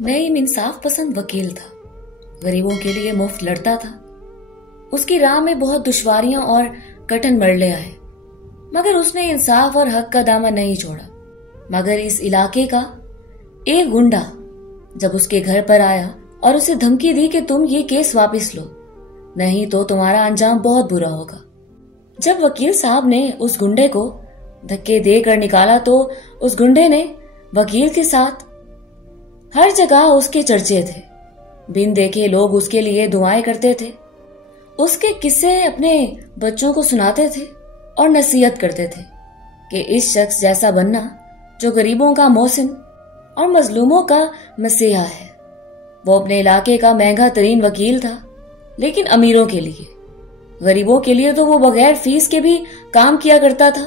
नईम इंसाफ पसंद वकील था, गरीबों के लिए मुफ्त लड़ता था। उसकी राह में बहुत दुश्वारियां और कठिन मरले आए, मगर उसने इंसाफ और हक का दामन नहीं छोड़ा। मगर इस इलाके का एक गुंडा जब उसके घर पर आया और उसे धमकी दी कि तुम ये केस वापस लो, नहीं तो तुम्हारा अंजाम बहुत बुरा होगा। जब वकील साहब ने उस गुंडे को धक्के देकर निकाला तो उस गुंडे ने वकील के साथ हर जगह उसके चर्चे थे। बिन देखे लोग उसके लिए दुआएं करते थे, उसके किस्से अपने बच्चों को सुनाते थे और नसीहत करते थे कि इस शख्स जैसा बनना जो गरीबों का मोहसिन और मजलूमों का मसीहा है। वो अपने इलाके का महंगा तरीन वकील था, लेकिन अमीरों के लिए, गरीबों के लिए तो वो बगैर फीस के भी काम किया करता था।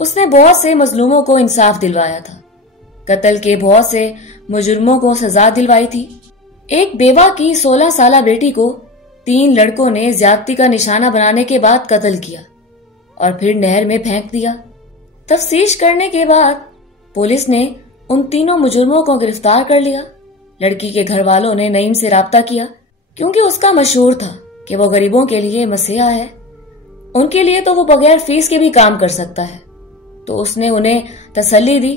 उसने बहुत से मजलूमों को इंसाफ दिलवाया था, कत्ल के बहुत से मुजरिमों को सजा दिलवाई थी। एक बेवा की 16 साला बेटी को 3 लड़कों ने ज्यादती का निशाना बनाने के बाद कत्ल किया और फिर नहर में फेंक दिया। तफ्तीश करने के बाद पुलिस ने उन तीनों मुजरिमों को गिरफ्तार कर लिया। लड़की के घर वालों ने नईम से राब्ता किया, क्योंकि उसका मशहूर था कि वो गरीबों के लिए मसीहा है, उनके लिए तो वो बगैर फीस के भी काम कर सकता है। तो उसने उन्हें तसल्ली दी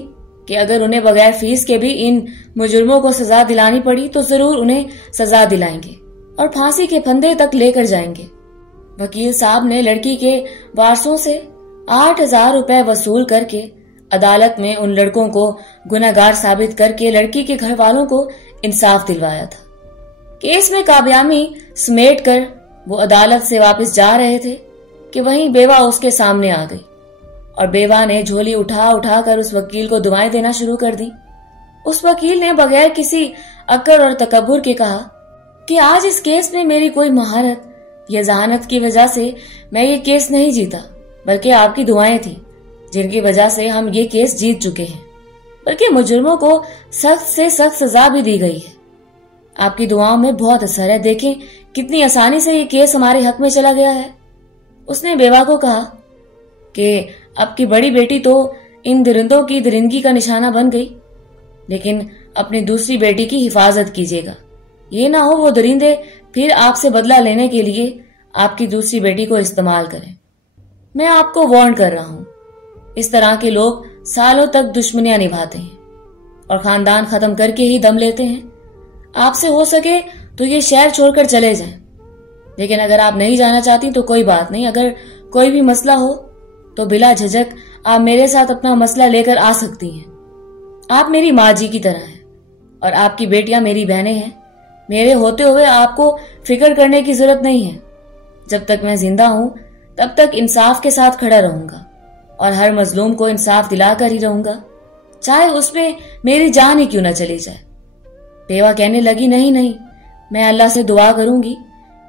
कि अगर उन्हें बगैर फीस के भी इन मुजरिमों को सजा दिलानी पड़ी तो जरूर उन्हें सजा दिलाएंगे और फांसी के फंदे तक लेकर जाएंगे। वकील साहब ने लड़की के वारसों से 8,000 रुपए वसूल करके अदालत में उन लड़कों को गुनहगार साबित करके लड़की के घर वालों को इंसाफ दिलवाया था। केस में कामयाबी समेट कर वो अदालत से वापस जा रहे थे कि वहीं बेवा उसके सामने आ गई और बेवा ने झोली उठा उठा कर उस वकील को दुआएं देना शुरू कर दी। उस वकील ने बगैर किसी अक्ल और तकब्बुर के कहा कि आज इस केस में मेरी कोई महारत या जहानत की वजह से मैं ये केस नहीं जीता, बल्कि आपकी दुआएं थी जिनकी वजह से हम ये केस जीत चुके हैं, बल्कि मुजरिमों को सख्त से सख्त सजा भी दी गई है। आपकी दुआओं में बहुत असर है, देखें कितनी आसानी से ये केस हमारे हक में चला गया है। उसने बेवा को कहा कि आपकी बड़ी बेटी तो इन दरिंदों की दरिंदगी का निशाना बन गई, लेकिन अपनी दूसरी बेटी की हिफाजत कीजिएगा। ये ना हो वो दरिंदे फिर आपसे बदला लेने के लिए आपकी दूसरी बेटी को इस्तेमाल करें। मैं आपको वार्न कर रहा हूं, इस तरह के लोग सालों तक दुश्मनियां निभाते हैं और खानदान खत्म करके ही दम लेते हैं। आपसे हो सके तो ये शहर छोड़कर चले जाएं, लेकिन अगर आप नहीं जाना चाहती तो कोई बात नहीं। अगर कोई भी मसला हो तो बिला झिझक आप मेरे साथ अपना मसला लेकर आ सकती हैं। आप मेरी माँ जी की तरह हैं और आपकी बेटियां मेरी बहनें हैं। मेरे होते हुए आपको फिक्र करने की जरूरत नहीं है। जब तक मैं जिंदा हूं तब तक इंसाफ के साथ खड़ा रहूंगा और हर मजलूम को इंसाफ दिलाकर ही रहूंगा, चाहे उसमें मेरी जान ही क्यों न चली जाए। बेवा कहने लगी, नहीं नहीं, मैं अल्लाह से दुआ करूंगी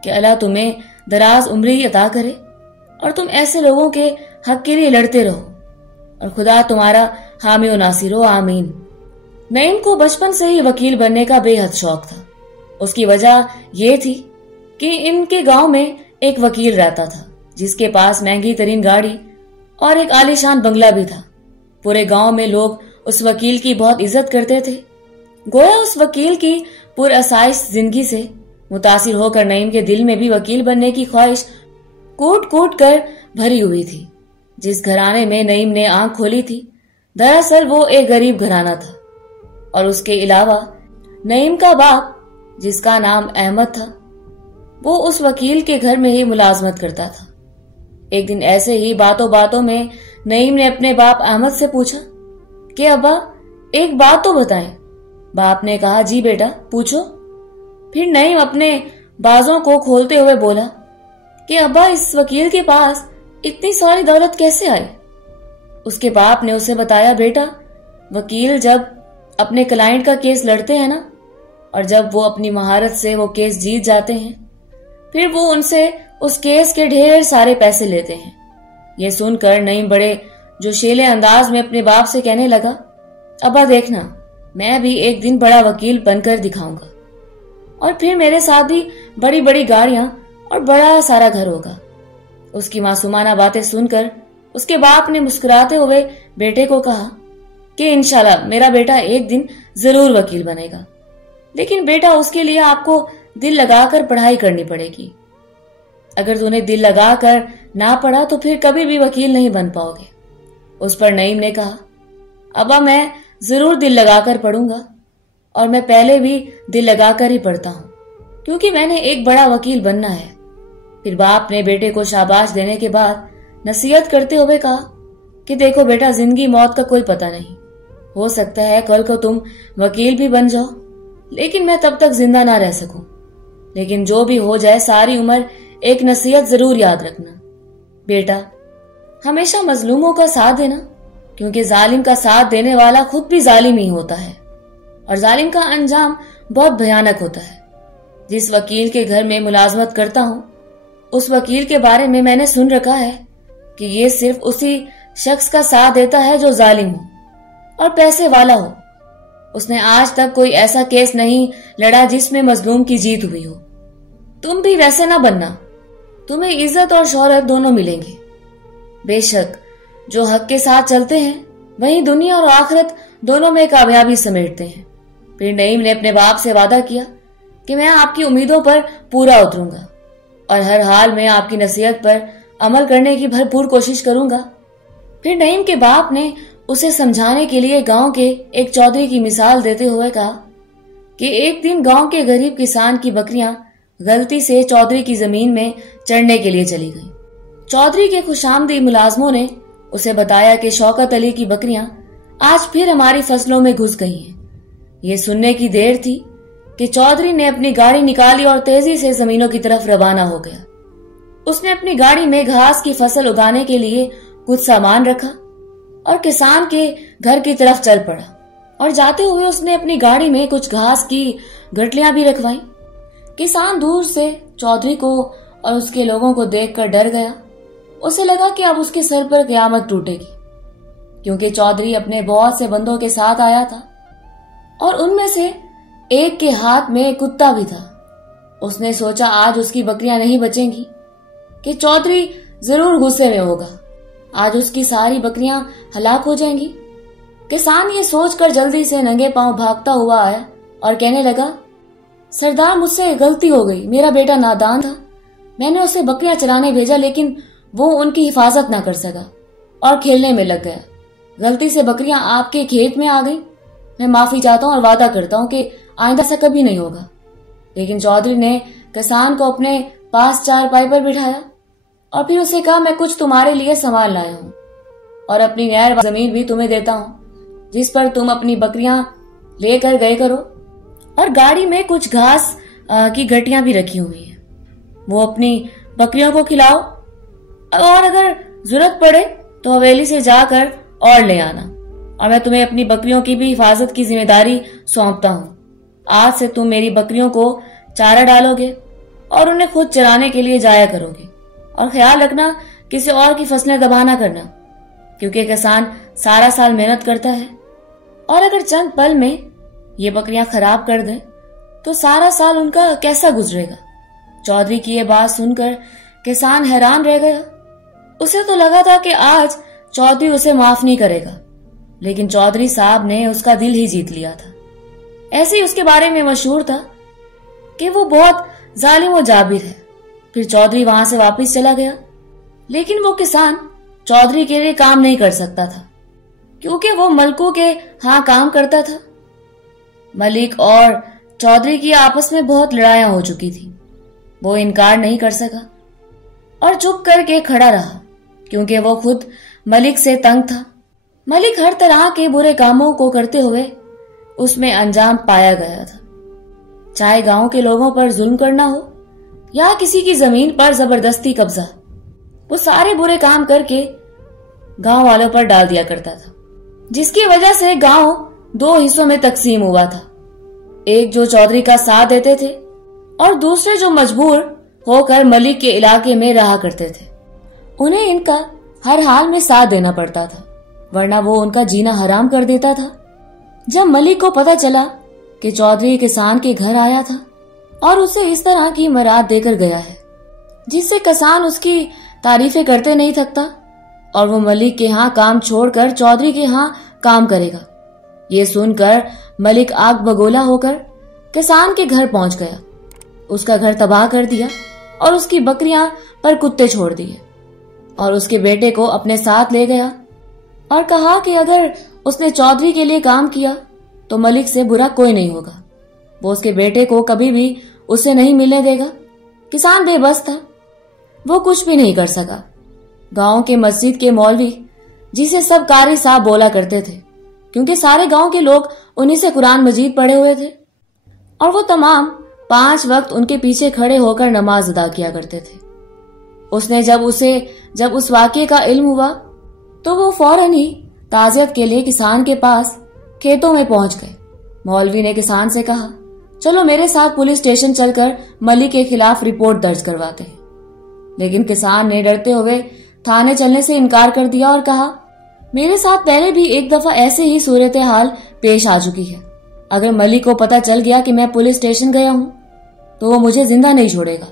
कि अल्लाह तुम्हें दराज उम्री अता करे और तुम ऐसे लोगों के हक के लिए लड़ते रहो और खुदा तुम्हारा हामी और नासिर हो, आमीन। नईम को बचपन से ही वकील बनने का बेहद शौक था। उसकी वजह यह थी कि इनके गांव में एक वकील रहता था जिसके पास महंगी तरीन गाड़ी और एक आलीशान बंगला भी था। पूरे गांव में लोग उस वकील की बहुत इज्जत करते थे। गोया उस वकील की पुरअसाइश जिंदगी से मुतासिर होकर नईम के दिल में भी वकील बनने की ख्वाहिश कूट कूट कर भरी हुई थी। जिस घराने में नईम ने आंख खोली थी, दरअसल वो एक गरीब घराना था और उसके अलावा नईम का बाप, जिसका नाम अहमद था, वो उस वकील के घर में ही मुलाजमत करता था। एक दिन ऐसे ही बातों बातों में नईम ने अपने बाप अहमद से पूछा कि अब्बा एक बात तो बताएं। बाप ने कहा, जी बेटा पूछो। फिर नईम अपने बाजों को खोलते हुए बोला कि अब्बा इस वकील के पास इतनी सारी दौलत कैसे आई। उसके बाप ने उसे बताया, बेटा वकील जब अपने क्लाइंट का केस लड़ते हैं ना, और जब वो अपनी महारत से वो केस जीत जाते हैं, फिर वो उनसे उस केस के ढेर सारे पैसे लेते हैं। ये सुनकर नईम बड़े जोशीले अंदाज में अपने बाप से कहने लगा, अब्बा देखना, मैं भी एक दिन बड़ा वकील बनकर दिखाऊंगा और फिर मेरे साथ भी बड़ी बड़ी गाड़ियां और बड़ा सारा घर होगा। उसकी मासूमाना बातें सुनकर उसके बाप ने मुस्कुराते हुए बेटे को कहा कि इंशाल्लाह मेरा बेटा एक दिन जरूर वकील बनेगा लेकिन बेटा उसके लिए आपको दिल लगाकर पढ़ाई करनी पड़ेगी। अगर तूने दिल लगाकर ना पढ़ा तो फिर कभी भी वकील नहीं बन पाओगे। उस पर नईम ने कहा, अब्बा मैं जरूर दिल लगाकर पढ़ूंगा, और मैं पहले भी दिल लगाकर ही पढ़ता हूं, क्योंकि मैंने एक बड़ा वकील बनना है। फिर बाप ने बेटे को शाबाश देने के बाद नसीहत करते हुए कहा कि देखो बेटा, जिंदगी मौत का कोई पता नहीं, हो सकता है कल को तुम वकील भी बन जाओ, लेकिन मैं तब तक जिंदा ना रह सकूं। लेकिन जो भी हो जाए सारी उम्र एक नसीहत जरूर याद रखना बेटा, हमेशा मजलूमों का साथ देना, क्योंकि जालिम का साथ देने वाला खुद भी जालिम ही होता है, और जालिम का अंजाम बहुत भयानक होता है। जिस वकील के घर में मुलाजमत करता हूं, उस वकील के बारे में मैंने सुन रखा है कि ये सिर्फ उसी शख्स का साथ देता है जो जालिम हो और पैसे वाला हो। उसने आज तक कोई ऐसा केस नहीं लड़ा जिसमें मजलूम की जीत हुई हो। तुम भी वैसे ना बनना, तुम्हें इज्जत और शोहरत दोनों मिलेंगे। बेशक जो हक के साथ चलते हैं वही दुनिया और आखिरत दोनों में कामयाबी समेटते हैं। फिर नईम ने अपने बाप से वादा किया कि मैं आपकी उम्मीदों पर पूरा उतरूंगा और हर हाल में आपकी नसीहत पर अमल करने की भरपूर कोशिश करूंगा। फिर नईम के बाप ने उसे समझाने के लिए गांव के एक चौधरी की मिसाल देते हुए कहा कि एक दिन गांव के गरीब किसान की बकरियां गलती से चौधरी की जमीन में चढ़ने के लिए चली गईं। चौधरी के खुशामदी मुलाजमों ने उसे बताया कि शौकत अली की बकरियां आज फिर हमारी फसलों में घुस गई हैं। ये सुनने की देर थी कि चौधरी ने अपनी गाड़ी निकाली और तेजी से जमीनों की तरफ रवाना हो गया। उसने अपनी गाड़ी में घास की फसल उगाने के लिए कुछ सामान रखा और किसान के घर की तरफ चल पड़ा, और जाते हुए उसने अपनी गाड़ी में कुछ घास की गठलियां भी रखवाई। किसान दूर से चौधरी को और उसके लोगों को देखकर डर गया। उसे लगा कि अब उसके सर पर कयामत टूटेगी, क्योंकि चौधरी अपने बहुत से बंदों के साथ आया था और उनमें से एक के हाथ में कुत्ता भी था। उसने सोचा आज उसकी बकरियां नहीं बचेंगी कि चौधरी जरूर गुस्से में होगा, आज उसकी सारी बकरियां हलाक हो जाएंगी। किसान ये सोचकर जल्दी से नंगे पांव भागता हुआ आया और कहने लगा, सरदार मुझसे गलती हो गई, मेरा बेटा नादान था, मैंने उसे बकरियां चराने भेजा लेकिन वो उनकी हिफाजत ना कर सका और खेलने में लग गया। गलती से बकरियां आपके खेत में आ गई। मैं माफी चाहता हूँ और वादा करता हूँ कि आइंदा से कभी नहीं होगा। लेकिन चौधरी ने किसान को अपने पास चारपाई पर बिठाया और फिर उसे कहा, मैं कुछ तुम्हारे लिए सामान लाया हूँ और अपनी नहर जमीन भी तुम्हें देता हूँ, जिस पर तुम अपनी बकरियां लेकर गए करो, और गाड़ी में कुछ घास की गटियां भी रखी हुई हैं, वो अपनी बकरियों को खिलाओ, और अगर जरूरत पड़े तो हवेली से जाकर और ले आना, और मैं तुम्हें अपनी बकरियों की भी हिफाजत की जिम्मेदारी सौंपता हूँ। आज से तुम मेरी बकरियों को चारा डालोगे और उन्हें खुद चराने के लिए जाया करोगे, और ख्याल रखना किसी और की फसलें दबा ना करना, क्योंकि किसान सारा साल मेहनत करता है, और अगर चंद पल में ये बकरियां खराब कर दें तो सारा साल उनका कैसा गुजरेगा। चौधरी की ये बात सुनकर किसान हैरान रह गया। उसे तो लगा था कि आज चौधरी उसे माफ नहीं करेगा, लेकिन चौधरी साहब ने उसका दिल ही जीत लिया था। ऐसे ही उसके बारे में मशहूर था कि वो बहुत जालिम और जाबिर है। फिर चौधरी वहां से वापस चला गया, लेकिन वो किसान चौधरी के लिए काम नहीं कर सकता था, क्योंकि वो मलकों के यहाँ काम करता था। मलिक और चौधरी की आपस में बहुत लड़ाइयां हो चुकी थी। वो इनकार नहीं कर सका और चुप करके खड़ा रहा, क्योंकि वो खुद मलिक से तंग था। मलिक हर तरह के बुरे कामों को करते हुए उसमें अंजाम पाया गया था, चाहे गांव के लोगों पर जुल्म करना हो या किसी की जमीन पर जबरदस्ती कब्जा। वो सारे बुरे काम करके गांव वालों पर डाल दिया करता था, जिसकी वजह से गांव दो हिस्सों में तकसीम हुआ था। एक जो चौधरी का साथ देते थे और दूसरे जो मजबूर होकर मलिक के इलाके में रहा करते थे। उन्हें इनका हर हाल में साथ देना पड़ता था, वरना वो उनका जीना हराम कर देता था। जब मलिक को पता चला कि चौधरी किसान के घर आया था और उसे इस तरह की मराद देकर गया है जिससे किसान उसकी तारीफें करते नहीं थकता, और वो मलिक के यहाँ काम छोड़कर चौधरी के यहाँ काम करेगा, ये सुनकर मलिक आग बगोला होकर किसान के घर पहुंच गया, उसका घर तबाह कर दिया और उसकी बकरियां पर कुत्ते छोड़ दिए, और उसके बेटे को अपने साथ ले गया और कहा कि अगर उसने चौधरी के लिए काम किया तो मलिक से बुरा कोई नहीं होगा, वो उसके बेटे को कभी भी उससे नहीं मिलने देगा। किसान बेबस था, वो कुछ भी नहीं कर सका। गांव के मस्जिद के मौलवी, जिसे सब कारी साहब बोला करते थे क्योंकि सारे गांव के लोग उन्हीं से कुरान मजीद पढ़े हुए थे, और वो तमाम 5 वक्त उनके पीछे खड़े होकर नमाज अदा किया करते थे। उसने जब उस वाक़ये का इल्म हुआ तो वो फौरन ही ताज़ियत के लिए किसान के पास खेतों में पहुंच गए। मौलवी ने किसान से कहा, चलो मेरे साथ पुलिस स्टेशन चलकर मलिक के खिलाफ रिपोर्ट दर्ज करवाते हैं। लेकिन किसान ने डरते हुए थाने चलने से इनकार कर दिया और कहा, मेरे साथ पहले भी एक दफा ऐसे ही सूरत हाल पेश आ चुकी है। अगर मलिक को पता चल गया कि मैं पुलिस स्टेशन गया हूं तो वो मुझे जिंदा नहीं छोड़ेगा।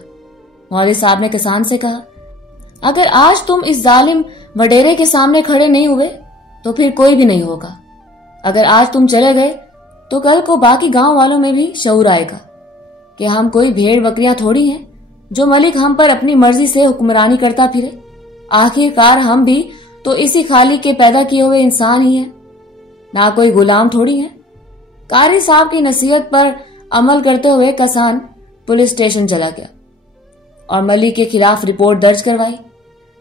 मौलवी साहब ने किसान से कहा, अगर आज तुम इस जालिम वडेरे के सामने खड़े नहीं हुए तो फिर कोई भी नहीं होगा। अगर आज तुम चले गए तो कल को बाकी गांव वालों में भी शऊर आएगा कि हम कोई भेड़ बकरियां थोड़ी हैं जो मलिक हम पर अपनी मर्जी से हुक्मरानी करता फिरे। आखिरकार हम भी तो इसी खाली के पैदा किए हुए इंसान ही हैं, ना कोई गुलाम थोड़ी है। कारी साहब की नसीहत पर अमल करते हुए किसान पुलिस स्टेशन चला गया और मलिक के खिलाफ रिपोर्ट दर्ज करवाई।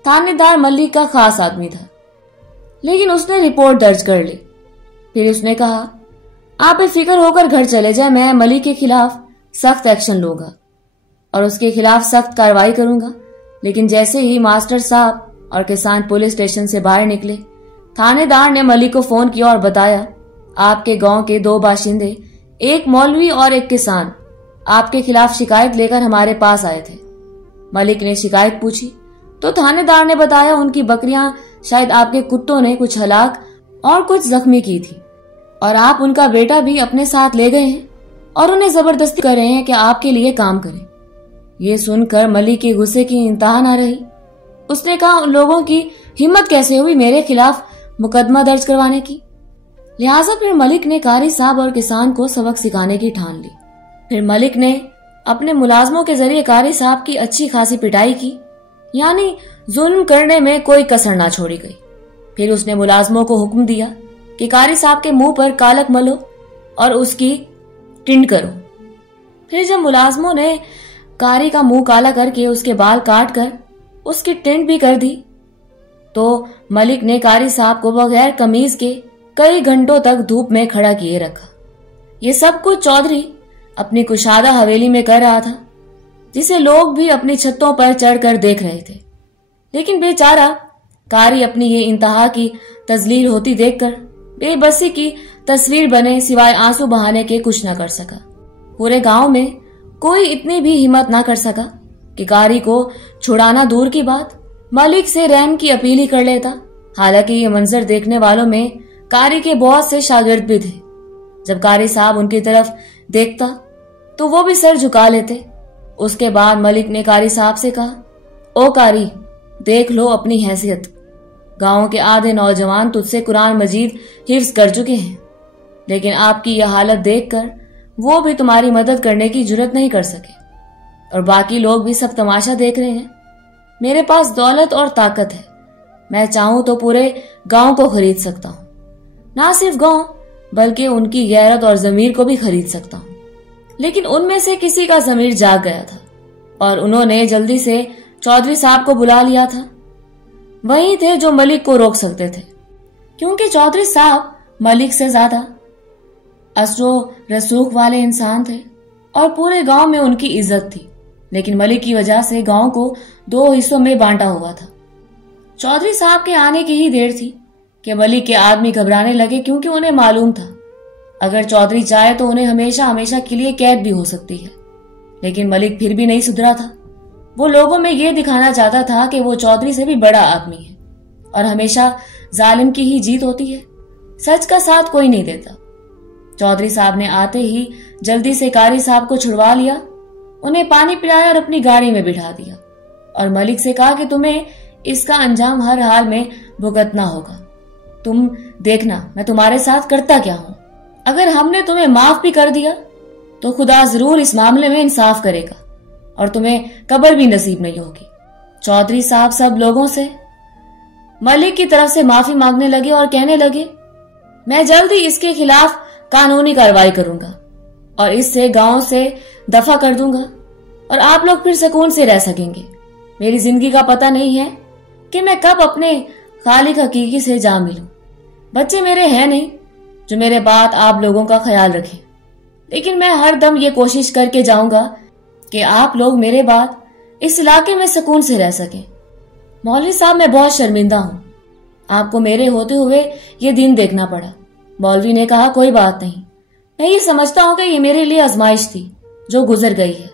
थानेदार मलिक का खास आदमी था, लेकिन उसने रिपोर्ट दर्ज कर ली। फिर उसने कहा, आप बेफिक्र होकर घर चले जाए, मैं मलिक के खिलाफ सख्त एक्शन लूंगा और उसके खिलाफ सख्त कार्रवाई करूंगा। लेकिन जैसे ही मास्टर साहब और किसान पुलिस स्टेशन से बाहर निकले, थानेदार ने मलिक को फोन किया और बताया, आपके गांव के 2 बाशिंदे, एक मौलवी और एक किसान, आपके खिलाफ शिकायत लेकर हमारे पास आए थे। मलिक ने शिकायत पूछी तो थानेदार ने बताया उनकी बकरियां शायद आपके कुत्तों ने कुछ हलाक और कुछ जख्मी की थी, और आप उनका बेटा भी अपने साथ ले गए हैं और उन्हें जबरदस्ती कर रहे हैं कि आपके लिए काम करें। ये सुनकर मलिक के गुस्से की इंतहा न रही। उसने कहा, उन लोगों की हिम्मत कैसे हुई मेरे खिलाफ मुकदमा दर्ज करवाने की। लिहाजा फिर मलिक ने कारी साहब और किसान को सबक सिखाने की ठान ली। फिर मलिक ने अपने मुलाजमों के जरिए कारी साहब की अच्छी खासी पिटाई की, यानी जुल्म करने में कोई कसर ना छोड़ी गई। फिर उसने मुलाजमों को हुक्म दिया कि कारी साहब के मुंह पर कालक मलो और उसकी टिंड करो। फिर जब मुलाजमों ने कारी का मुंह काला करके उसके बाल काट कर उसकी टिंड भी कर दी तो मलिक ने कारी साहब को बगैर कमीज के कई घंटों तक धूप में खड़ा किए रखा। ये सब कुछ चौधरी अपनी कुशादा हवेली में कर रहा था, जिसे लोग भी अपनी छतों पर चढ़कर देख रहे थे। लेकिन बेचारा कारी अपनी ये इंतहा की तजलील होती देखकर बेबसी की तस्वीर बने सिवाय आंसू बहाने के कुछ न कर सका। पूरे गांव में कोई इतनी भी हिम्मत ना कर सका कि कारी को छुड़ाना दूर की बात, मलिक से रहम की अपील ही कर लेता। हालांकि ये मंजर देखने वालों में कारी के बहुत से शागिर्द भी थे। जब कारी साहब उनकी तरफ देखता तो वो भी सर झुका लेते। उसके बाद मलिक ने कारी साहब से कहा, ओ कारी, देख लो अपनी हैसियत। गांव के आधे नौजवान तुझसे कुरान मजीद हिफ्ज कर चुके हैं, लेकिन आपकी यह हालत देखकर वो भी तुम्हारी मदद करने की जुर्रत नहीं कर सके, और बाकी लोग भी सब तमाशा देख रहे हैं। मेरे पास दौलत और ताकत है, मैं चाहूं तो पूरे गांव को खरीद सकता हूं। ना सिर्फ गांव बल्कि उनकी गैरत और जमीर को भी खरीद सकता हूं। लेकिन उनमें से किसी का जमीर जाग गया था और उन्होंने जल्दी से चौधरी साहब को बुला लिया था। वही थे जो मलिक को रोक सकते थे, क्योंकि चौधरी साहब मलिक से ज्यादा असरो रसूख वाले इंसान थे और पूरे गांव में उनकी इज्जत थी। लेकिन मलिक की वजह से गांव को 2 हिस्सों में बांटा हुआ था। चौधरी साहब के आने की ही देर थी कि मलिक के आदमी घबराने लगे, क्योंकि उन्हें मालूम था अगर चौधरी चाहे तो उन्हें हमेशा हमेशा के लिए कैद भी हो सकती है। लेकिन मलिक फिर भी नहीं सुधरा था। वो लोगों में ये दिखाना चाहता था कि वो चौधरी से भी बड़ा आदमी है और हमेशा जालिम की ही जीत होती है, सच का साथ कोई नहीं देता। चौधरी साहब ने आते ही जल्दी से कारी साहब को छुड़वा लिया, उन्हें पानी पिलाया और अपनी गाड़ी में बिठा दिया और मलिक से कहा कि तुम्हें इसका अंजाम हर हाल में भुगतना होगा। तुम देखना मैं तुम्हारे साथ करता क्या हूं। अगर हमने तुम्हें माफ भी कर दिया तो खुदा जरूर इस मामले में इंसाफ करेगा और तुम्हें कब्र भी नसीब नहीं होगी। चौधरी साहब सब लोगों से मलिक की तरफ से माफी मांगने लगे और कहने लगे, मैं जल्द ही इसके खिलाफ कानूनी कार्रवाई करूंगा और इससे गांव से दफा कर दूंगा और आप लोग फिर सुकून से रह सकेंगे। मेरी जिंदगी का पता नहीं है कि मैं कब अपने खालिक हकीकी से जा मिलूं। बच्चे मेरे हैं नहीं जो मेरे बाद आप लोगों का ख्याल रखें, लेकिन मैं हर दम ये कोशिश करके जाऊंगा कि आप लोग मेरे बाद इस इलाके में सुकून से रह सकें। मौलवी साहब, मैं बहुत शर्मिंदा हूं, आपको मेरे होते हुए ये दिन देखना पड़ा। मौलवी ने कहा, कोई बात नहीं, मैं ये समझता हूं कि ये मेरे लिए आजमाइश थी जो गुजर गई है,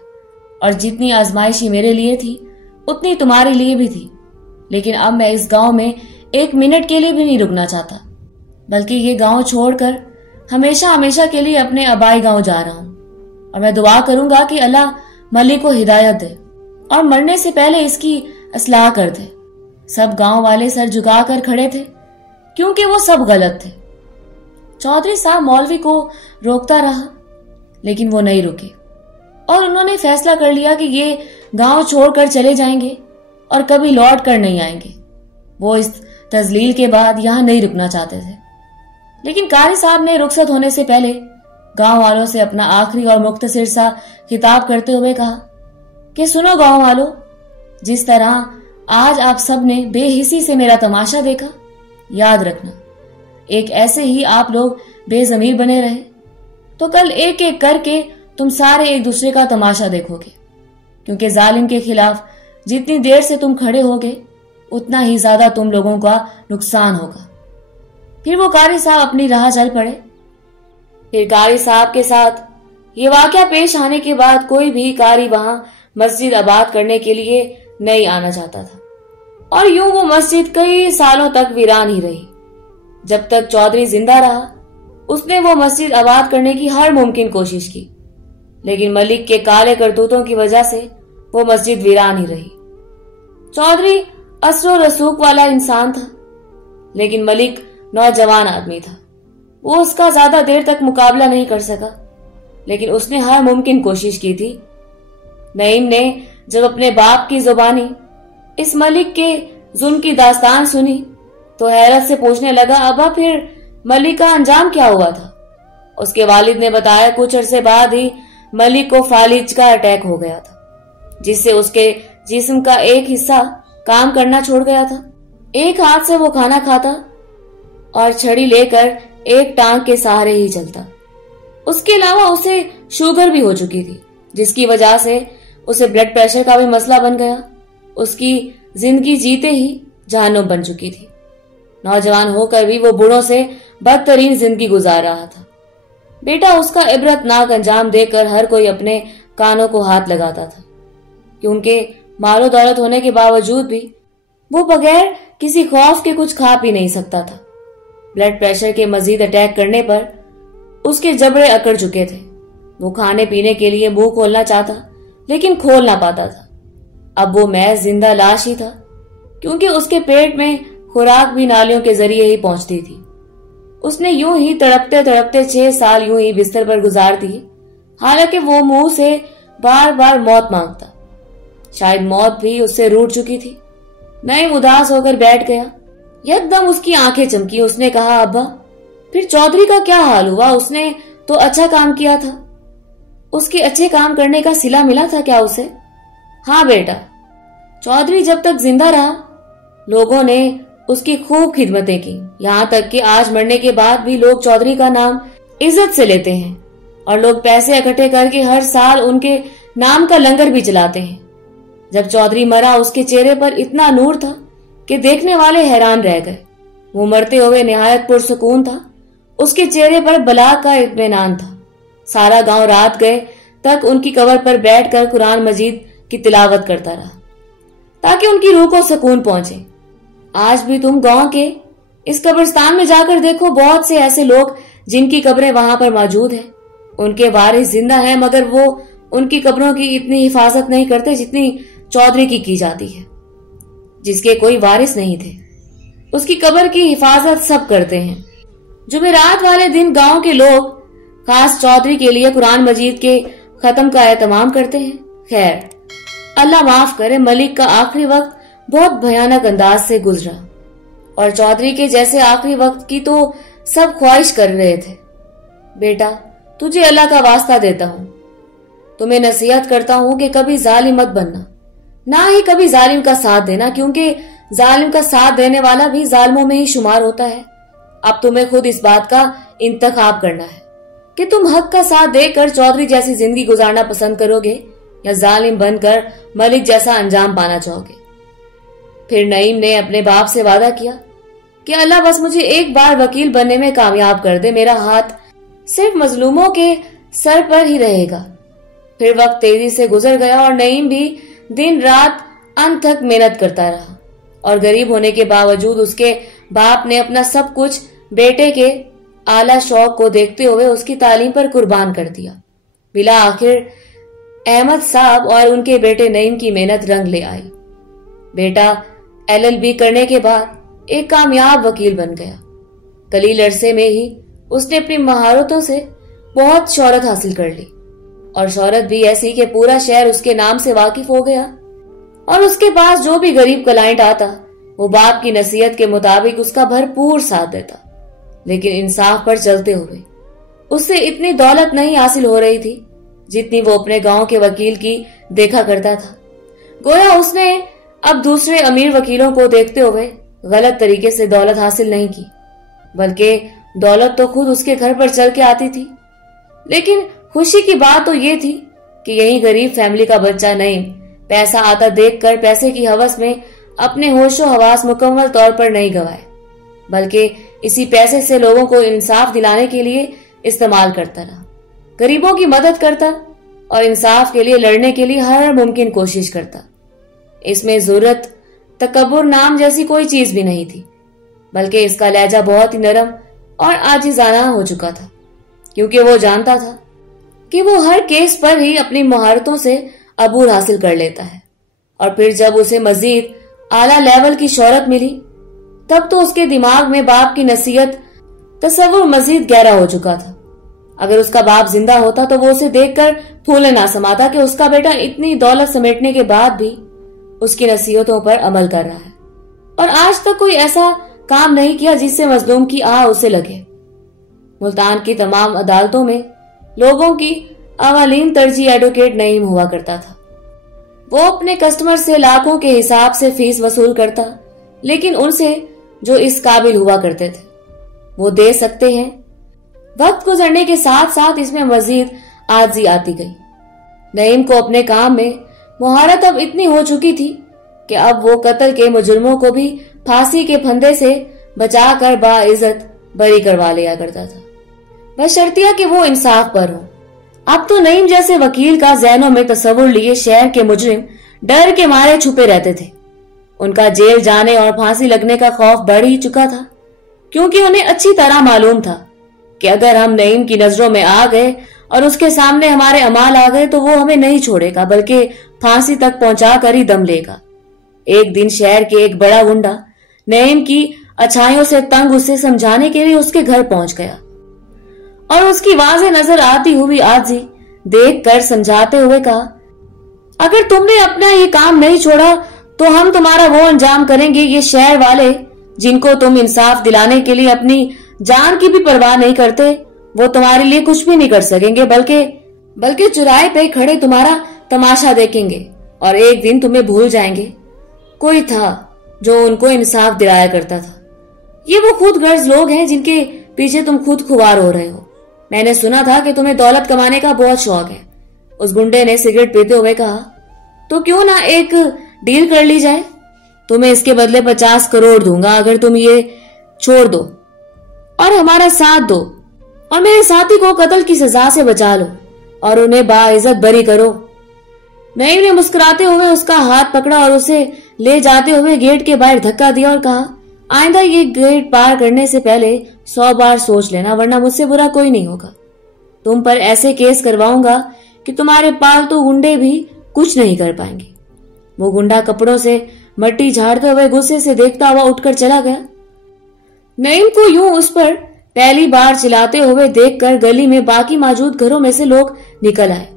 और जितनी आजमाइश ये मेरे लिए थी उतनी तुम्हारे लिए भी थी। लेकिन अब मैं इस गांव में एक मिनट के लिए भी नहीं रुकना चाहता, बल्कि ये गांव छोड़कर हमेशा हमेशा के लिए अपने आबाई गांव जा रहा हूं। और मैं दुआ करूंगा कि अल्लाह मलिक को हिदायत दे और मरने से पहले इसकी इस्लाह कर दे। सब गांव वाले सर झुकाकर खड़े थे क्योंकि वो सब गलत थे। चौधरी साहब मौलवी को रोकता रहा, लेकिन वो नहीं रुके और उन्होंने फैसला कर लिया कि ये गांव छोड़कर चले जाएंगे और कभी लौट कर नहीं आएंगे। वो इस तजलील के बाद यहां नहीं रुकना चाहते थे, लेकिन कारी साहब ने रुखसत होने से पहले गांव वालों से अपना आखिरी और मुख्तसर सा खिताब करते हुए कहा कि सुनो गांव वालों, जिस तरह आज आप सब ने बेहिसी से मेरा तमाशा देखा, याद रखना एक ऐसे ही आप लोग बेजमीर बने रहे तो कल एक एक करके तुम सारे एक दूसरे का तमाशा देखोगे, क्योंकि जालिम के खिलाफ जितनी देर से तुम खड़े होगे उतना ही ज्यादा तुम लोगों का नुकसान होगा। फिर वो कारी साहब अपनी राह चल पड़े। फिर कारी साहब के साथ ये वाकया पेश आने के बाद कोई भी कारी वहां मस्जिद आबाद करने के लिए नहीं आना चाहता था, और यूं वो मस्जिद कई सालों तक वीरान ही रही। जब तक चौधरी जिंदा रहा उसने वो मस्जिद आबाद करने की हर मुमकिन कोशिश की, लेकिन मलिक के काले करतूतों की वजह से वो मस्जिद वीरान ही रही। चौधरी असर रसूख वाला इंसान था, लेकिन मलिक नौजवान आदमी था। वो उसका ज्यादा देर तक मुकाबला नहीं कर सका, लेकिन उसने हर मुमकिन कोशिश की थी। नईम ने जब अपने बाप की जुबानी इस मलिक के जुल्म की दास्तान सुनी तो हैरत से पूछने लगा, अब्बा फिर मलिक का अंजाम क्या हुआ था? उसके वालिद ने बताया, कुछ अरसे बाद ही मलिक को फालिज का अटैक हो गया था, जिससे उसके जिस्म का एक हिस्सा काम करना छोड़ गया था। एक हाथ से वो खाना खाता और छड़ी लेकर एक टांग के सहारे ही चलता। उसके अलावा उसे शुगर भी हो चुकी थी, जिसकी वजह से उसे ब्लड प्रेशर का भी मसला बन गया। उसकी जिंदगी जीते ही जहन्नुम बन चुकी थी। नौजवान होकर भी वो बूढ़ों से बदतरीन जिंदगी गुजार रहा था। बेटा उसका इबरतनाक अंजाम देखकर हर कोई अपने कानों को हाथ लगाता था, क्योंकि मालो दौलत होने के बावजूद भी वो बगैर किसी खौफ के कुछ खा पी नहीं सकता था। ब्लड प्रेशर के मजीद अटैक करने पर उसके जबड़े अकड़ चुके थे। वो खाने पीने के लिए मुंह खोलना चाहता, लेकिन खोल ना पाता था। अब वो महज जिंदा लाश ही था, क्योंकि उसके पेट में खुराक भी नालियों के जरिए ही पहुंचती थी। उसने यूं ही तड़पते तड़पते 6 साल यूं ही बिस्तर पर गुजार दिए, हालांकि वो मुंह से बार बार मौत मांगता। शायद मौत भी उससे रूठ चुकी थी। नईम उदास होकर बैठ गया। एकदम उसकी आंखें चमकी। उसने कहा, अब्बा फिर चौधरी का क्या हाल हुआ? उसने तो अच्छा काम किया था। उसके अच्छे काम करने का सिला मिला था क्या उसे? हाँ बेटा, चौधरी जब तक जिंदा रहा लोगों ने उसकी खूब खिदमतें की, यहाँ तक कि आज मरने के बाद भी लोग चौधरी का नाम इज्जत से लेते हैं और लोग पैसे इकट्ठे करके हर साल उनके नाम का लंगर भी चलाते हैं। जब चौधरी मरा उसके चेहरे पर इतना नूर था कि देखने वाले हैरान रह गए। वो मरते हुए निहायत पुरसुकून था। उसके चेहरे पर बला का इत्मीनान था। सारा गांव रात गए तक उनकी कब्र पर बैठकर कुरान मजीद की तिलावत करता रहा, ताकि उनकी रूह को सुकून पहुंचे। आज भी तुम गांव के इस कब्रिस्तान में जाकर देखो, बहुत से ऐसे लोग जिनकी कब्रें वहां पर मौजूद हैं। उनके वारिस जिंदा हैं, मगर वो उनकी कब्रों की इतनी हिफाजत नहीं करते जितनी चौधरी की जाती है। जिसके कोई वारिस नहीं थे, उसकी कब्र की हिफाजत सब करते हैं। जुमेरात वाले दिन गांव के लोग खास चौधरी के लिए कुरान मजीद के खत्म का एहतमाम करते हैं। खैर, अल्लाह माफ करे, मलिक का आखिरी वक्त बहुत भयानक अंदाज से गुजरा और चौधरी के जैसे आखिरी वक्त की तो सब ख्वाहिश कर रहे थे। बेटा, तुझे अल्लाह का वास्ता देता हूं, तुम्हें नसीहत करता हूं कि कभी जालिम मत बनना, ना ही कभी जालिम का साथ देना, क्योंकि जालिम का साथ देने वाला भी जालिमों में ही शुमार होता है। अब तुम्हें खुद इस बात का इंतखाब करना है कि तुम हक का साथ देकर चौधरी जैसी जिंदगी गुजारना पसंद करोगे या जालिम बनकर मलिक जैसा अंजाम पाना चाहोगे। फिर नईम ने अपने बाप से वादा किया कि अल्लाह बस मुझे एक बार वकील बनने में कामयाब कर दे, मेरा हाथ सिर्फ मजलूमों के सर पर ही रहेगा। फिर वक्त तेजी से गुजर गया और नईम भी दिन रात अनथक मेहनत करता रहा और गरीब होने के बावजूद उसके बाप ने अपना सब कुछ बेटे के आला शौक को देखते हुए उसकी तालीम पर कुर्बान कर दिया। बिला आखिर अहमद साहब और उनके बेटे नईम की मेहनत रंग ले आई। बेटा LLB करने के बाद एक कामयाब वकील बन गया। कलील अरसे में ही उसने अपनी महारतों से बहुत शोहरत हासिल कर ली और शोहरत भी ऐसी कि पूरा शहर उसके नाम से वाकिफ हो गया और उसके पास जो भी गरीब क्लाइंट आता वो बाप की नसीहत के मुताबिक उसका भरपूर साथ देता। लेकिन इंसाफ पर चलते हुए उससे इतनी दौलत नहीं हासिल हो रही थी जितनी वो अपने गांव के वकील की देखा करता था। गोया उसने अब दूसरे अमीर वकीलों को देखते हुए गलत तरीके से दौलत हासिल नहीं की, बल्कि दौलत तो खुद उसके घर पर चल के आती थी। लेकिन खुशी की बात तो ये थी कि यही गरीब फैमिली का बच्चा नईम पैसा आता देखकर पैसे की हवस में अपने होशो हवास मुकम्मल तौर पर नहीं गवाए, बल्कि इसी पैसे से लोगों को इंसाफ दिलाने के लिए इस्तेमाल करता रहा, गरीबों की मदद करता और इंसाफ के लिए लड़ने के लिए हर मुमकिन कोशिश करता। इसमें जुर्रत, तकब्बुर नाम जैसी कोई चीज भी नहीं थी, बल्कि इसका लहजा बहुत ही नरम और आजिजाना हो चुका था, क्योंकि वो जानता था कि वो हर केस पर ही अपनी महारतों से अबूर हासिल कर लेता है और फिर जब उसे मजीद आला लेवल की शोहरत मिली तब तो उसके दिमाग में बाप की नसीहत तसव्वुर मजीद गहरा हो चुका था। अगर उसका बाप जिंदा होता तो वो उसे देखकर फूले ना समाता कि उसका बेटा इतनी दौलत समेटने के बाद भी उसकी नसीहतों पर अमल कर रहा है और आज तक कोई ऐसा काम नहीं किया जिससे मजलूम की आह उसे लगे। मुल्तान की तमाम अदालतों में लोगों की अवालीन तरजीह एडवोकेट नईम हुआ करता था। वो अपने कस्टमर से लाखों के हिसाब से फीस वसूल करता, लेकिन उनसे जो इस काबिल हुआ करते थे वो दे सकते हैं। वक्त गुजरने के साथ साथ इसमें मजीद आजी आती गई। नईम को अपने काम में मुहारत अब इतनी हो चुकी थी कि अब वो कत्ल के मुजरिमों को भी फांसी के फंदे से बचाकर बाइज्जत बरी करवा लिया करता था, बशर्तिया कि वो इंसाफ पर हो। अब तो नईम जैसे वकील का ज़हनों में तस्वुर लिए शहर के मुजरिम डर के मारे छुपे रहते थे। उनका जेल जाने और फांसी लगने का खौफ बढ़ ही चुका था, क्योंकि उन्हें अच्छी तरह मालूम था कि अगर हम नईम की नजरों में आ गए और उसके सामने हमारे अमाल आ गए तो वो हमें नहीं छोड़ेगा, बल्कि फांसी तक पहुंचा कर ही दम लेगा। एक दिन शहर के एक बड़ा गुंडा नईम की अच्छाइयों से तंग उसे समझाने के लिए उसके घर पहुंच गया और उसकी वाज़ेह नजर आती हुई आजी देख कर समझाते हुए कहा, अगर तुमने अपना ये काम नहीं छोड़ा तो हम तुम्हारा वो अंजाम करेंगे। ये शहर वाले जिनको तुम इंसाफ दिलाने के लिए अपनी जान की भी परवाह नहीं करते, वो तुम्हारे लिए कुछ भी नहीं कर सकेंगे, बल्कि चौराहे पे खड़े तुम्हारा तमाशा देखेंगे और एक दिन तुम्हें भूल जाएंगे। कोई था जो उनको इंसाफ दिलाया करता था। ये वो खुद गर्ज लोग हैं जिनके पीछे तुम खुद खुवार हो रहे हो। मैंने सुना था कि तुम्हें दौलत कमाने का बहुत शौक है। उस गुंडे ने सिगरेट पीते हुए कहा, तो क्यों ना एक डील कर ली जाए। तुम्हें इसके बदले 50 करोड़ दूंगा अगर तुम ये छोड़ दो और हमारा साथ दो और मेरे साथी को कत्ल की सजा से बचा लो और उन्हें बाइज्जत बरी करो। नईम ने मुस्कुराते हुए उसका हाथ पकड़ा और उसे ले जाते हुए गेट के बाहर धक्का दिया और कहा, आइंदा ये गेट पार करने से पहले 100 बार सोच लेना, वरना मुझसे बुरा कोई नहीं होगा। तुम पर ऐसे केस करवाऊंगा कि तुम्हारे पालतू गुंडे भी कुछ नहीं कर पाएंगे। वो गुंडा कपड़ों से मट्टी झाड़ते हुए गुस्से से देखता हुआ उठकर चला गया। नईम को यूं उस पर पहली बार चिल्लाते हुए देखकर गली में बाकी मौजूद घरों में से लोग निकल आए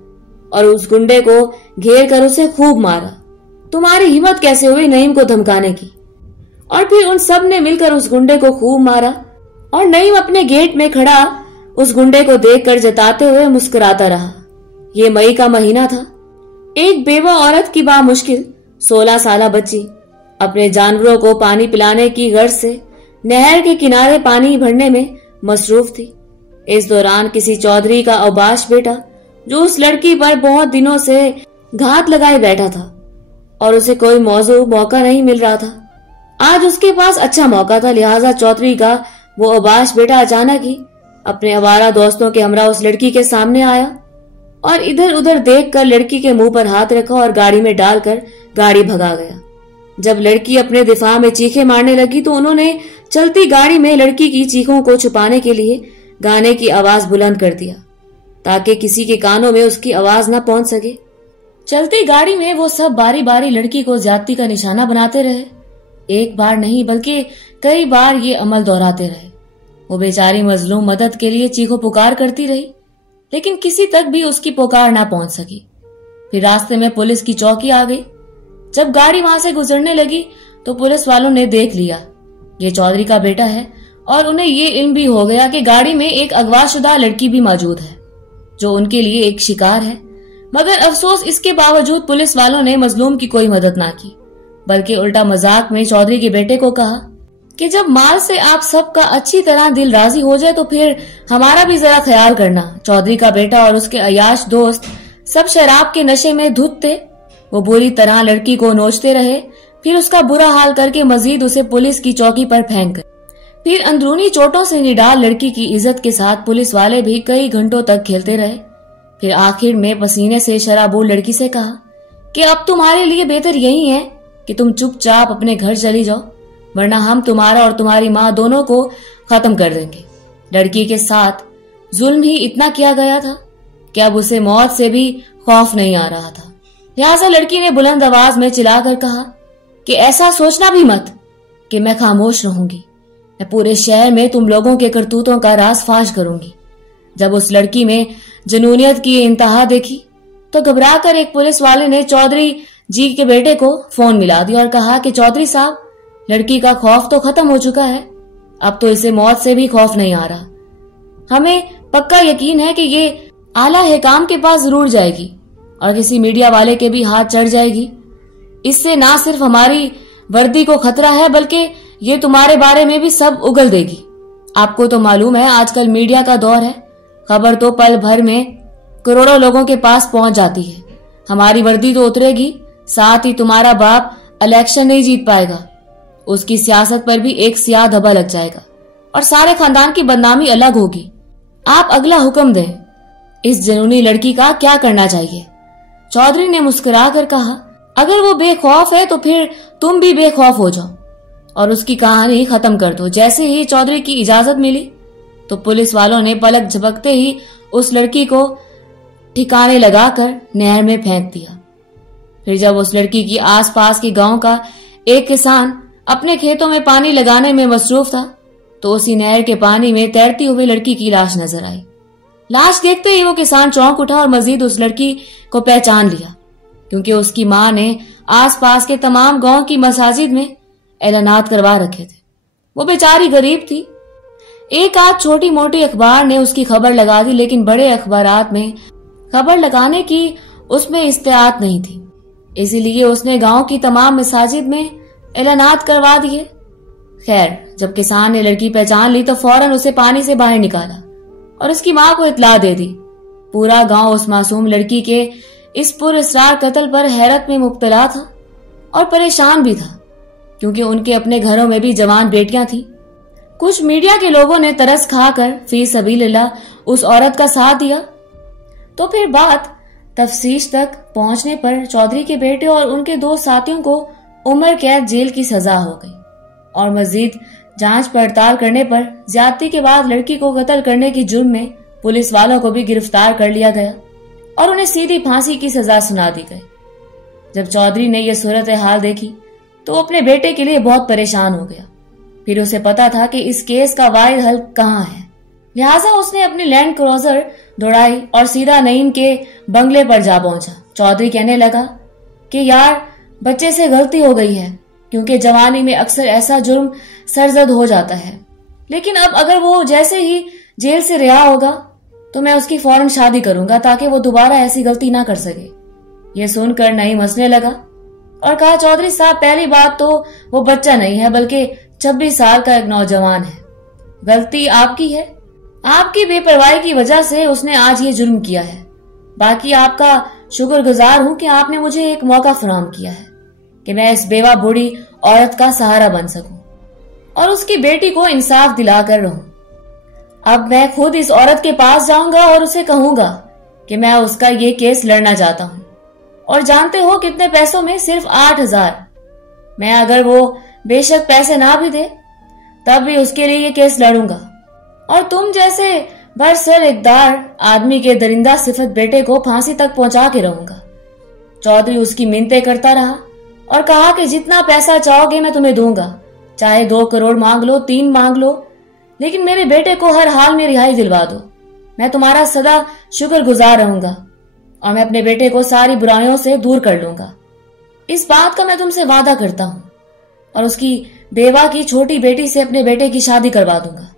और उस गुंडे को घेर कर उसे खूब मारा। तुम्हारी हिम्मत कैसे हुई नईम को धमकाने की? और फिर उन सब ने मिलकर उस गुंडे को खूब मारा और नईम अपने गेट में खड़ा उस गुंडे को देखकर जताते हुए मुस्कुराता रहा। ये मई का महीना था। एक बेवा औरत की बामुश्किल 16 साल बच्ची अपने जानवरों को पानी पिलाने की गर्ज से नहर के किनारे पानी भरने में मसरूफ थी। इस दौरान किसी चौधरी का औबाश बेटा, जो उस लड़की पर बहुत दिनों से घात लगाए बैठा था और उसे कोई मौका नहीं मिल रहा था, आज उसके पास अच्छा मौका था। लिहाजा चौधरी का वो औबाश बेटा अचानक ही अपने आवारा दोस्तों के हमरा उस लड़की के सामने आया और इधर उधर देखकर लड़की के मुंह पर हाथ रखा और गाड़ी में डालकर गाड़ी भगा गया। जब लड़की अपने दिफा में चीखें मारने लगी तो उन्होंने चलती गाड़ी में लड़की की चीखों को छुपाने के लिए गाने की आवाज बुलंद कर दिया ताकि किसी के कानों में उसकी आवाज न पहुंच सके। चलती गाड़ी में वो सब बारी बारी लड़की को ज्यादती का निशाना बनाते रहे। एक बार नहीं बल्कि कई बार ये अमल दोहराते रहे। वो बेचारी मजलूम मदद के लिए चीखों पुकार करती रही, लेकिन किसी तक भी उसकी पुकार ना पहुंच सकी। फिर रास्ते में पुलिस की चौकी आ गई। जब गाड़ी वहां से गुजरने लगी तो पुलिस वालों ने देख लिया ये चौधरी का बेटा है और उन्हें ये इल्म भी हो गया कि गाड़ी में एक अगवाशुदा लड़की भी मौजूद है जो उनके लिए एक शिकार है। मगर अफसोस इसके बावजूद पुलिस वालों ने मजलूम की कोई मदद ना की, बल्कि उल्टा मजाक में चौधरी के बेटे को कहा कि जब माल से आप सबका अच्छी तरह दिल राजी हो जाए तो फिर हमारा भी जरा ख्याल करना। चौधरी का बेटा और उसके अयाश दोस्त सब शराब के नशे में धुत थे। वो बुरी तरह लड़की को नोचते रहे, फिर उसका बुरा हाल करके मजीद उसे पुलिस की चौकी पर फेंक कर फिर अंदरूनी चोटों से निडाल लड़की की इज्जत के साथ पुलिस वाले भी कई घंटों तक खेलते रहे। फिर आखिर में पसीने से शराबूर लड़की से कहा कि अब तुम्हारे लिए बेहतर यही है कि तुम चुपचाप अपने घर चली जाओ, वरना हम तुम्हारा और तुम्हारी माँ दोनों को खत्म कर देंगे। लड़की के साथ जुल्म ही इतना किया गया था कि अब उसे मौत से भी खौफ नहीं आ रहा था। लिहाजा लड़की ने बुलंद आवाज में चिल्लाकर कहा कि ऐसा सोचना भी मत कि मैं खामोश रहूंगी। मैं पूरे शहर में तुम लोगों के करतूतों का राज फाश करूंगी। जब उस लड़की में जुनूनियत की इंतहा देखी तो घबराकर एक पुलिस वाले ने चौधरी जी के बेटे को फोन मिला दिया और कहा कि चौधरी साहब, लड़की का खौफ तो खत्म हो चुका है, अब तो इसे मौत से भी खौफ नहीं आ रहा। हमें पक्का यकीन है कि ये आला हिकाम के पास जरूर जाएगी और किसी मीडिया वाले के भी हाथ चढ़ जाएगी। इससे ना सिर्फ हमारी वर्दी को खतरा है बल्कि ये तुम्हारे बारे में भी सब उगल देगी। आपको तो मालूम है आजकल मीडिया का दौर है, खबर तो पल भर में करोड़ों लोगों के पास पहुंच जाती है। हमारी वर्दी तो उतरेगी, साथ ही तुम्हारा बाप इलेक्शन नहीं जीत पाएगा, उसकी सियासत पर भी एक सियाह धब्बा लग जाएगा और सारे खानदान की बदनामी अलग होगी। आप अगला हुक्म दें, इस जुनूनी लड़की का क्या करना चाहिए? चौधरी ने मुस्कुरा कर कहा, अगर वो बेखौफ है तो फिर तुम भी बेखौफ हो जाओ और उसकी कहानी खत्म कर दो। जैसे ही चौधरी की इजाजत मिली तो पुलिस वालों ने पलक झपकते ही उस लड़की को ठिकाने लगाकर नहर में फेंक दिया। फिर जब उस लड़की की आसपास के गांव का एक किसान अपने खेतों में पानी लगाने में मसरूफ था तो उसी नहर के पानी में तैरती हुई लड़की की लाश नजर आई। लाश देखते ही वो किसान चौंक उठा और मजीद उस लड़की को पहचान लिया, क्योंकि उसकी मां ने आसपास के तमाम गांव की मसाजिद में ऐलानात करवा रखे थे। वो बेचारी गरीब थी, एक आध छोटी मोटी अखबार ने उसकी खबर लगा दी, लेकिन बड़े अखबारात में खबर लगाने की उसमें इस्तेआत नहीं थी। इसीलिए उसने गांव की तमाम मसाजिद में ऐलानात करवा दिए। खैर, जब किसान ने लड़की पहचान ली तो फौरन उसे पानी से बाहर निकाला और उसकी मां को इत्तला दे दी। पूरा गांव उस मासूम लड़की के इस पुरअसरार कत्ल पर हैरत में मुब्तला था और परेशान भी था, क्योंकि उनके अपने घरों में भी जवान बेटियां थीं। कुछ मीडिया के लोगों ने तरस खाकर फी सबीलिल्लाह उस औरत का साथ दिया। तो फिर बात तफ्सीश तक पहुंचने पर चौधरी के बेटे और उनके दो साथियों को उम्र कैद जेल की सजा हो गई और मजीद जांच पड़ताल करने पर ज्यादती के बाद लड़की को कत्ल करने की जुर्म में पुलिस वालों को भी गिरफ्तार कर लिया गया और उन्हें सीधी फांसी की सजा सुना दी गई। जब चौधरी ने यह सूरत हाल देखी तो वो अपने बेटे के लिए बहुत परेशान हो गया। फिर उसे पता था कि इस केस का वाहिद हल कहाँ है लिहाजा उसने अपनी लैंड क्रूजर दौड़ाई और सीधा नईम के बंगले पर जा पहुंचा। चौधरी कहने लगा कि यार बच्चे से गलती हो गई है, क्योंकि जवानी में अक्सर ऐसा जुर्म सरजद हो जाता है, लेकिन अब अगर वो जैसे ही जेल से रिहा होगा तो मैं उसकी फौरन शादी करूंगा ताकि वो दोबारा ऐसी गलती ना कर सके। ये सुनकर नईम हंसने लगा और कहा, चौधरी साहब पहली बात तो वो बच्चा नहीं है बल्कि 26 साल का एक नौजवान है। गलती आपकी है, आपकी बेपरवाही की वजह से उसने आज ये जुर्म किया है। बाकी आपका शुक्रगुजार हूं कि आपने मुझे एक मौका फराहम किया है कि मैं इस बेवा बूढ़ी औरत का सहारा बन सकूं और उसकी बेटी को इंसाफ दिलाकर रहूं। अब मैं खुद इस औरत के पास जाऊंगा और उसे कहूंगा कि मैं उसका ये केस लड़ना चाहता हूं, और जानते हो कितने पैसों में? सिर्फ 8,000। मैं अगर वो बेशक पैसे ना भी दे तब भी उसके लिए ये केस लड़ूंगा, और तुम जैसे बरसर इकदार आदमी के दरिंदा सिफत बेटे को फांसी तक पहुंचा के रहूंगा। चौधरी उसकी मिन्नतें करता रहा और कहा कि जितना पैसा चाहोगे मैं तुम्हें दूंगा, चाहे 2 करोड़ मांग लो, 3 मांग लो, लेकिन मेरे बेटे को हर हाल में रिहाई दिलवा दो। मैं तुम्हारा सदा शुक्रगुजार रहूंगा और मैं अपने बेटे को सारी बुराइयों से दूर कर लूंगा। इस बात का मैं तुमसे वादा करता हूं, और उसकी बेवा की छोटी बेटी से अपने बेटे की शादी करवा दूंगा।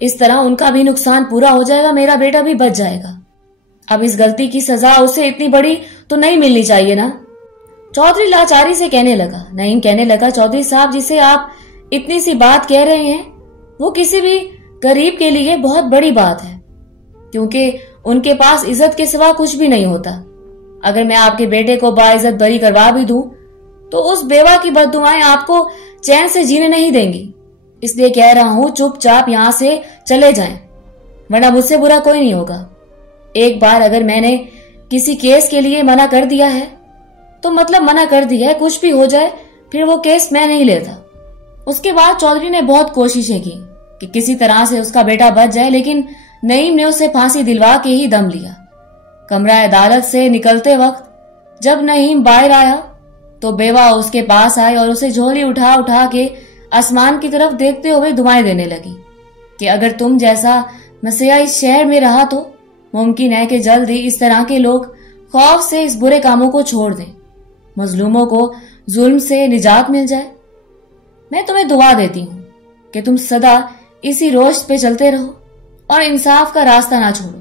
इस तरह उनका भी नुकसान पूरा हो जाएगा, मेरा बेटा भी बच जाएगा। अब इस गलती की सजा उसे इतनी बड़ी तो नहीं मिलनी चाहिए ना? चौधरी लाचारी से कहने लगा। नईम कहने लगा, चौधरी साहब जिसे आप इतनी सी बात कह रहे हैं वो किसी भी गरीब के लिए बहुत बड़ी बात है, क्योंकि उनके पास इज्जत के सिवा कुछ भी नहीं होता। अगर मैं आपके बेटे को बाइज्जत बरी करवा भी दूं तो उस बेवा की बद्दुआएं आपको चैन से जीने नहीं देंगी। इसलिए कह रहा हूं चुपचाप यहां से चले जाएं, वरना मुझसे बुरा कोई नहीं होगा। एक बार अगर मैंने किसी केस के लिए मना कर दिया है तो मतलब मना कर दिया है, कुछ भी हो जाए फिर वो केस मैं नहीं लेता। उसके बाद चौधरी ने बहुत कोशिशें की कि किसी तरह से उसका बेटा बच जाए, लेकिन नईम ने उसे फांसी दिलवा के ही दम लिया। कमरा अदालत से निकलते वक्त जब नईम बाहर आया तो बेवा उसके पास आई और उसे झोली उठा उठा के आसमान की तरफ देखते हुए दुआएं देने लगी कि अगर तुम जैसा मसीहा इस शहर में रहा तो मुमकिन है कि जल्द ही इस तरह के लोग खौफ से इस बुरे कामों को छोड़ दें, मजलूमों को जुल्म से निजात मिल जाए। मैं तुम्हें दुआ देती हूँ कि तुम सदा इसी रोश पे चलते रहो और इंसाफ का रास्ता ना छोड़ो।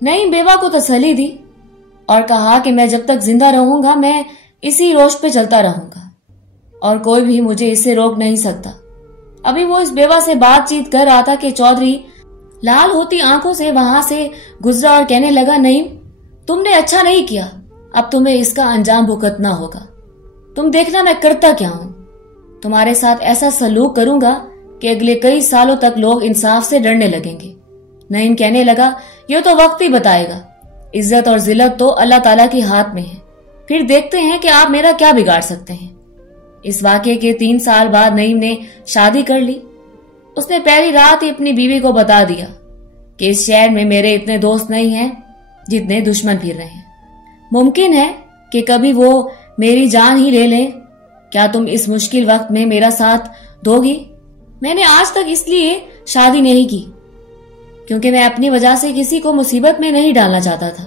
नईम बेवा को तसल्ली दी और कहा कि मैं जब तक जिंदा रहूंगा मैं इसी रोश पे चलता रहूंगा और कोई भी मुझे इससे रोक नहीं सकता। अभी वो इस बेवा से बातचीत कर रहा था कि चौधरी लाल होती आंखों से वहां से गुजरा और कहने लगा, नईम तुमने अच्छा नहीं किया, अब तुम्हें इसका अंजाम भुगतना होगा। तुम देखना मैं करता क्या हूं। तुम्हारे साथ ऐसा सलूक करूंगा कि अगले कई सालों तक लोग इंसाफ से डरने लगेंगे। नईम कहने लगा, ये तो वक्त ही बताएगा। इज्जत और जिल्लत तो अल्लाह ताला के हाथ में है, फिर देखते हैं कि आप मेरा क्या बिगाड़ सकते हैं। इस वाकये के 3 साल बाद नईम ने शादी कर ली। उसने पहली रात ही अपनी बीवी को बता दिया कि इस शहर में मेरे इतने दोस्त नहीं हैं जितने दुश्मन फिर रहे हैं। मुमकिन है कि कभी वो मेरी जान ही ले लें। क्या तुम इस मुश्किल वक्त में मेरा साथ दोगी? मैंने आज तक इसलिए शादी नहीं की क्योंकि मैं अपनी वजह से किसी को मुसीबत में नहीं डालना चाहता था।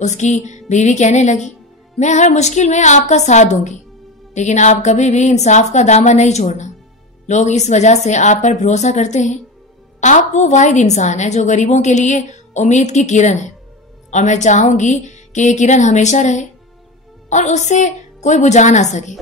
उसकी बीवी कहने लगी, मैं हर मुश्किल में आपका साथ दूंगी, लेकिन आप कभी भी इंसाफ का दामन नहीं छोड़ना। लोग इस वजह से आप पर भरोसा करते हैं। आप वो वाहिद इंसान है जो गरीबों के लिए उम्मीद की किरण है, और मैं चाहूंगी कि ये किरण हमेशा रहे और उससे कोई बुझा ना सके।